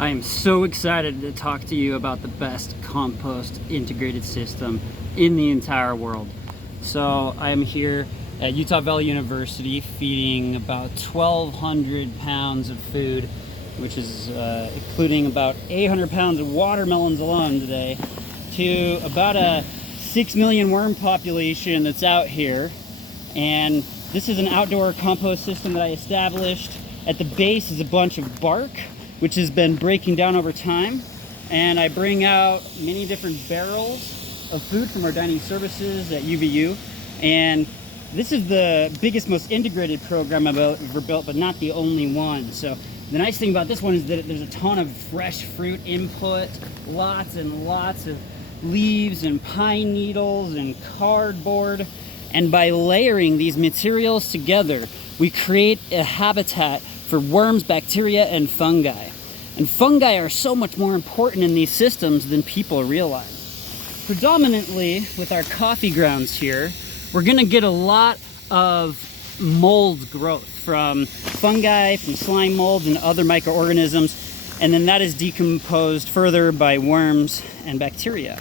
I am so excited to talk to you about the best compost integrated system in the entire world. So I am here at Utah Valley University feeding about 1,200 pounds of food, which is including about 800 pounds of watermelons alone today, to about a 6 million worm population that's out here. And this is an outdoor compost system that I established. At the base is a bunch of bark, which has been breaking down over time. And I bring out many different barrels of food from our dining services at UVU. And this is the biggest, most integrated program I've ever built, but not the only one. So the nice thing about this one is that there's a ton of fresh fruit input, lots and lots of leaves and pine needles and cardboard. And by layering these materials together, we create a habitat for worms, bacteria, and fungi. And fungi are so much more important in these systems than people realize. Predominantly with our coffee grounds here, we're gonna get a lot of mold growth from fungi, from slime molds and other microorganisms, and then that is decomposed further by worms and bacteria.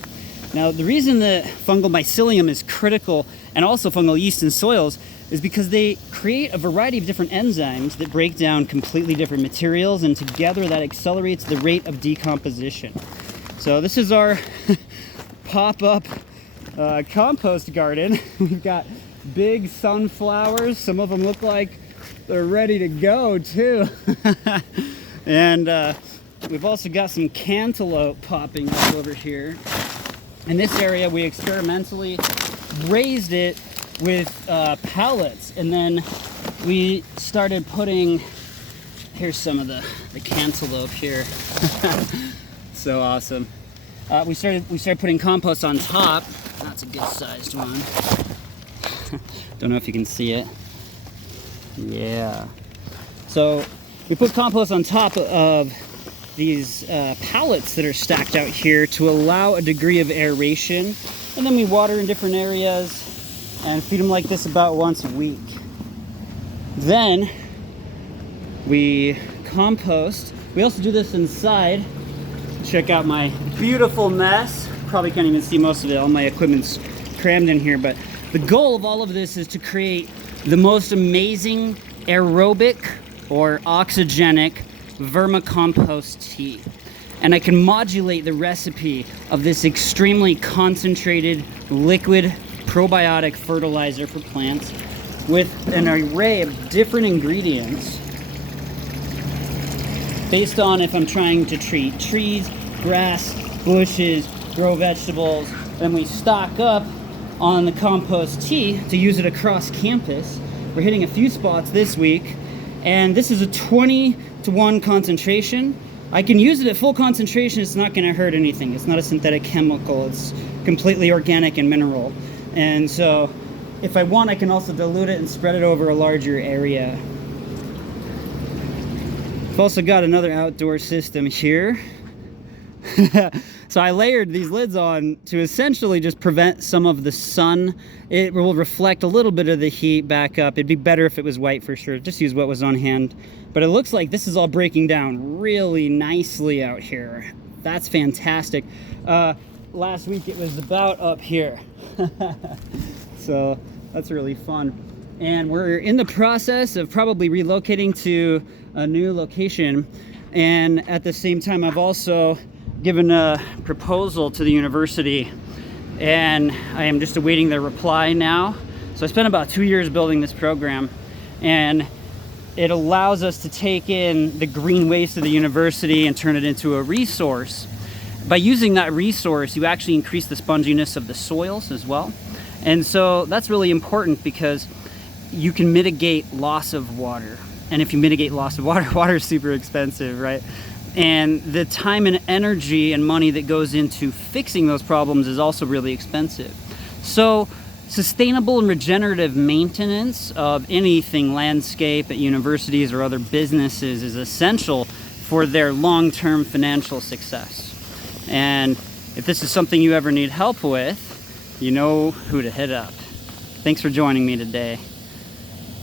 Now, the reason that fungal mycelium is critical, and also fungal yeast in soils, is because they create a variety of different enzymes that break down completely different materials, and together that accelerates the rate of decomposition. So this is our pop-up compost garden. We've got big sunflowers. Some of them look like they're ready to go too. And we've also got some cantaloupe popping up over here. In this area, we experimentally raised it with pallets, and then we started putting, here's some of the cantaloupe here. So awesome. We started putting compost on top. That's a good sized one. Don't know if you can see it. Yeah. So we put compost on top of these pallets that are stacked out here to allow a degree of aeration, and then we water in different areas and feed them like this about once a week. Then we compost. We also do this inside. Check out my beautiful mess. Probably can't even see most of it. All my equipment's crammed in here, but the goal of all of this is to create the most amazing aerobic or oxygenic vermicompost tea. And I can modulate the recipe of this extremely concentrated liquid probiotic fertilizer for plants with an array of different ingredients based on if I'm trying to treat trees, grass, bushes, grow vegetables. Then we stock up on the compost tea to use it across campus. We're hitting a few spots this week, and this is a 20-to-1 concentration. I can use it at full concentration. It's not going to hurt anything. It's not a synthetic chemical. It's completely organic and mineral. And so if I want, I can also dilute it and spread it over a larger area. I've also got another outdoor system here. So I layered these lids on to essentially just prevent some of the sun. It will reflect a little bit of the heat back up. It'd be better if it was white for sure. Just use what was on hand. But it looks like this is all breaking down really nicely out here. That's fantastic. Last week it was about up here. So that's really fun. And we're in the process of probably relocating to a new location. And at the same time, I've also given a proposal to the university, and I am just awaiting their reply now. So I spent about 2 years building this program, and it allows us to take in the green waste of the university and turn it into a resource. By using that resource, you actually increase the sponginess of the soils as well. And so that's really important because you can mitigate loss of water. And if you mitigate loss of water, water is super expensive, right? And the time and energy and money that goes into fixing those problems is also really expensive. So sustainable and regenerative maintenance of anything landscape at universities or other businesses is essential for their long-term financial success. And if this is something you ever need help with, you know who to hit up. Thanks for joining me today.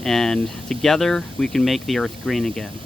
And together we can make the earth green again.